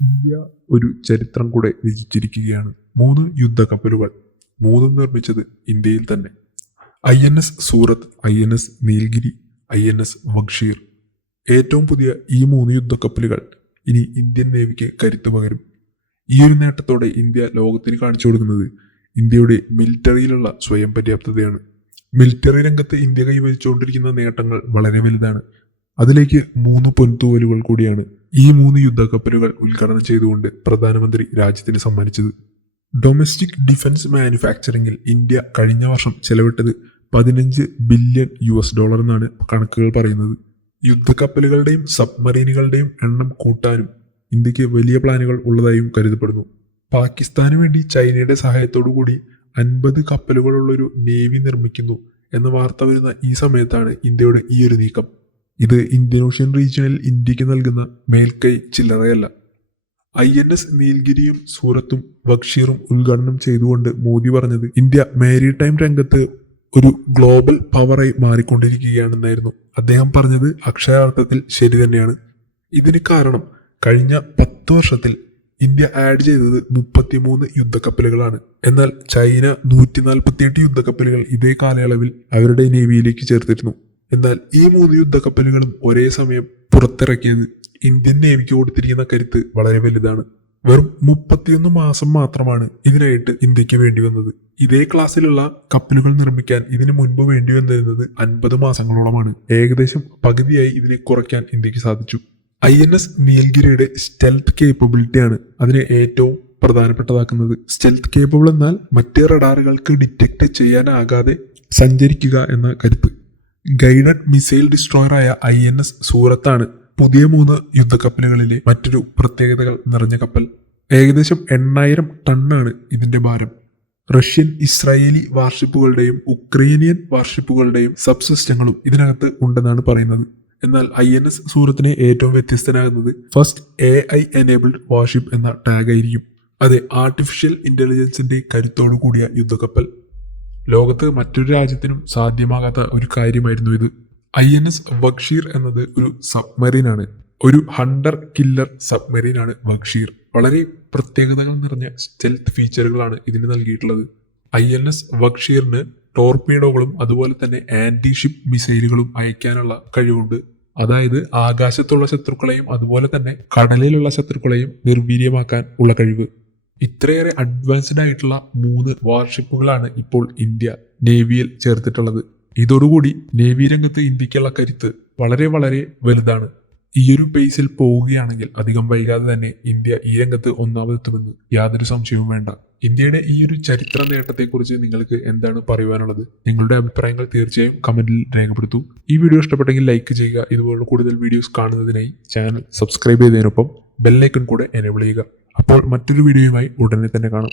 India ഒരു ചരിത്രം കൂടെ രചിച്ചിരിക്കുകയാണ്. മൂന്ന് യുദ്ധക്കപ്പലുകൾ. മൂന്നും നിർമ്മിച്ചത് ഇന്ത്യയിൽ തന്നെ. I N S Surat I N S Nilgiri I N S Vagsheer ഏറ്റവും പുതിയ ഈ മൂന്ന് യുദ്ധക്കപ്പലുകൾ ഇനി ഇന്ത്യൻ നേവിക്ക് കരുത്തു പകരും. ഈ ഒരു നേട്ടത്തോടെ ഇന്ത്യ ലോകത്തിന് കാണിച്ചു കൊടുക്കുന്നത് ഇന്ത്യയുടെ മിലിറ്ററിയിലുള്ള സ്വയം പര്യാപ്തതയാണ്. മിലിറ്ററി രംഗത്ത് ഇന്ത്യ കൈവരിച്ചുകൊണ്ടിരിക്കുന്ന നേട്ടങ്ങൾ വളരെ വലുതാണ്. അതിലേക്ക് മൂന്ന് പൊൻതൂവലുകൾ കൂടിയാണ് ഈ മൂന്ന് യുദ്ധക്കപ്പലുകൾ ഉദ്ഘാടനം ചെയ്തുകൊണ്ട് പ്രധാനമന്ത്രി രാജ്യത്തിന് സമ്മാനിച്ചത്. ഡൊമസ്റ്റിക് ഡിഫൻസ് മാനുഫാക്ചറിംഗിൽ ഇന്ത്യ കഴിഞ്ഞ വർഷം ചെലവിട്ടത് പതിനഞ്ച് ബില്യൺ യു എസ് ഡോളർ എന്നാണ് കണക്കുകൾ പറയുന്നത്. യുദ്ധക്കപ്പലുകളുടെയും സബ്മറീനുകളുടെയും എണ്ണം കൂട്ടാനും ഇന്ത്യയ്ക്ക് വലിയ പ്ലാനുകൾ ഉള്ളതായും കരുതപ്പെടുന്നു. പാകിസ്ഥാന് വേണ്ടി ചൈനയുടെ സഹായത്തോടു കൂടി അൻപത് കപ്പലുകളുള്ളൊരു നേവി നിർമ്മിക്കുന്നു എന്ന വാർത്ത വരുന്ന ഈ സമയത്താണ് ഇന്ത്യയുടെ ഈ ഒരു നീക്കം. ഇത് ഇന്ത്യൻ ഓഷ്യൻ റീജിയണിൽ ഇന്ത്യയ്ക്ക് നൽകുന്ന മേൽക്കൈ ചില്ലറയല്ല. ഐ എൻ എസ് നീൽഗിരിയും സൂറത്തും ബക്ഷീറും ഉദ്ഘാടനം ചെയ്തുകൊണ്ട് മോദി പറഞ്ഞത് ഇന്ത്യ മേരി ടൈം രംഗത്ത് ഒരു ഗ്ലോബൽ പവറായി മാറിക്കൊണ്ടിരിക്കുകയാണെന്നായിരുന്നു. അദ്ദേഹം പറഞ്ഞത് അക്ഷരാർത്ഥത്തിൽ ശരി തന്നെയാണ്. ഇതിന് കാരണം കഴിഞ്ഞ പത്ത് വർഷത്തിൽ ഇന്ത്യ ആഡ് ചെയ്തത് മുപ്പത്തിമൂന്ന് യുദ്ധക്കപ്പലുകളാണ്. എന്നാൽ ചൈന നൂറ്റി നാൽപ്പത്തിയെട്ട് യുദ്ധക്കപ്പലുകൾ ഇതേ കാലയളവിൽ അവരുടെ നേവിയിലേക്ക് ചേർത്തിരുന്നു. എന്നാൽ ഈ മൂന്ന് യുദ്ധക്കപ്പലുകളും ഒരേ സമയം പുറത്തിറക്കിയത് ഇന്ത്യൻ നേവിക്ക് കൊടുത്തിരിക്കുന്ന കരുത്ത് വളരെ വലുതാണ്. വെറും മുപ്പത്തിയൊന്ന് മാസം മാത്രമാണ് ഇതിനായിട്ട് ഇന്ത്യയ്ക്ക് വേണ്ടി വന്നത്. ഇതേ ക്ലാസ്സിലുള്ള കപ്പലുകൾ നിർമ്മിക്കാൻ ഇതിനു മുൻപ് വേണ്ടി വന്നിരുന്നത് അൻപത് മാസങ്ങളോളമാണ്. ഏകദേശം പകുതിയായി ഇതിനെ കുറയ്ക്കാൻ ഇന്ത്യയ്ക്ക് സാധിച്ചു. ഐ എൻ എസ് നീൽഗിരിയുടെ സ്റ്റെൽത്ത് കേപ്പബിലിറ്റിയാണ് അതിനെ ഏറ്റവും പ്രധാനപ്പെട്ടതാക്കുന്നത്. സ്റ്റെൽത്ത് കേപ്പബിൾ എന്നാൽ മറ്റ് റഡാറുകൾക്ക് ഡിറ്റക്ട് ചെയ്യാനാകാതെ സഞ്ചരിക്കുക എന്ന കരുത്ത്. ഗൈഡഡ് മിസൈൽ ഡിസ്ട്രോയറായ ഐ എൻ എസ് സൂറത്താണ് പുതിയ മൂന്ന് യുദ്ധക്കപ്പലുകളിലെ മറ്റൊരു പ്രത്യേകതകൾ നിറഞ്ഞ കപ്പൽ. ഏകദേശം എണ്ണായിരം ടണ്ണാണ് ഇതിന്റെ ഭാരം. റഷ്യൻ ഇസ്രായേലി വാർഷിപ്പുകളുടെയും ഉക്രൈനിയൻ വാർഷിപ്പുകളുടെയും സബ്സിസ്റ്റങ്ങളും ഇതിനകത്ത് ഉണ്ടെന്നാണ് പറയുന്നത്. എന്നാൽ ഐ എൻ എസ് സൂറത്തിനെ ഏറ്റവും വ്യത്യസ്തനാകുന്നത് first A I enabled warship എന്ന ടാഗ് ആയിരിക്കും. അതെ ആർട്ടിഫിഷ്യൽ ഇന്റലിജൻസിന്റെ കരുത്തോടു കൂടിയ യുദ്ധക്കപ്പൽ. ലോകത്ത് മറ്റൊരു രാജ്യത്തിനും സാധ്യമാകാത്ത ഒരു കാര്യമായിരുന്നു ഇത്. ഐ എൻ എസ് ബക്ഷീർ എന്നത് ഒരു സബ്മറീനാണ്. ഒരു ഹണ്ടർ കില്ലർ സബ്മറീനാണ് ബക്ഷീർ വളരെ പ്രത്യേകതകൾ നിറഞ്ഞ സ്റ്റെൽത്ത് ഫീച്ചറുകളാണ് ഇതിന് നൽകിയിട്ടുള്ളത്. ഐ എൻ എസ് ബക്ഷീറിന് ടോർപീഡോകളും അതുപോലെ തന്നെ ആന്റി ഷിപ്പ് മിസൈലുകളും അയക്കാനുള്ള കഴിവുണ്ട്. അതായത് ആകാശത്തുള്ള ശത്രുക്കളെയും അതുപോലെ തന്നെ കടലിലുള്ള ശത്രുക്കളെയും നിർവീര്യമാക്കാൻ ഉള്ള കഴിവ്. ഇത്രയേറെ അഡ്വാൻസ്ഡ് ആയിട്ടുള്ള മൂന്ന് വാർഷിപ്പുകളാണ് ഇപ്പോൾ ഇന്ത്യ നേവിയിൽ ചേർത്തിട്ടുള്ളത്. ഇതോടുകൂടി നേവി രംഗത്ത് ഇന്ത്യക്കുള്ള കരുത്ത് വളരെ വളരെ വലുതാണ്. ഈയൊരു പേസിൽ പോവുകയാണെങ്കിൽ അധികം വൈകാതെ തന്നെ ഇന്ത്യ ഈ രംഗത്ത് ഒന്നാമതെത്തുമെന്ന് യാതൊരു സംശയവും വേണ്ട. ഇന്ത്യയുടെ ഈ ഒരു ചരിത്ര നേട്ടത്തെക്കുറിച്ച് നിങ്ങൾക്ക് എന്താണ് പറയുവാനുള്ളത്? നിങ്ങളുടെ അഭിപ്രായങ്ങൾ തീർച്ചയായും കമന്റിൽ രേഖപ്പെടുത്തൂ. ഈ വീഡിയോ ഇഷ്ടപ്പെട്ടെങ്കിൽ ലൈക്ക് ചെയ്യുക. ഇതുപോലുള്ള കൂടുതൽ വീഡിയോസ് കാണുന്നതിനായി ചാനൽ സബ്സ്ക്രൈബ് ചെയ്തതിനൊപ്പം ബെല്ലൈക്കൺ കൂടെ എനേബിൾ ചെയ്യുക. മറ്റൊരു വീഡിയോയുമായി ഉടനെ തന്നെ കാണാം.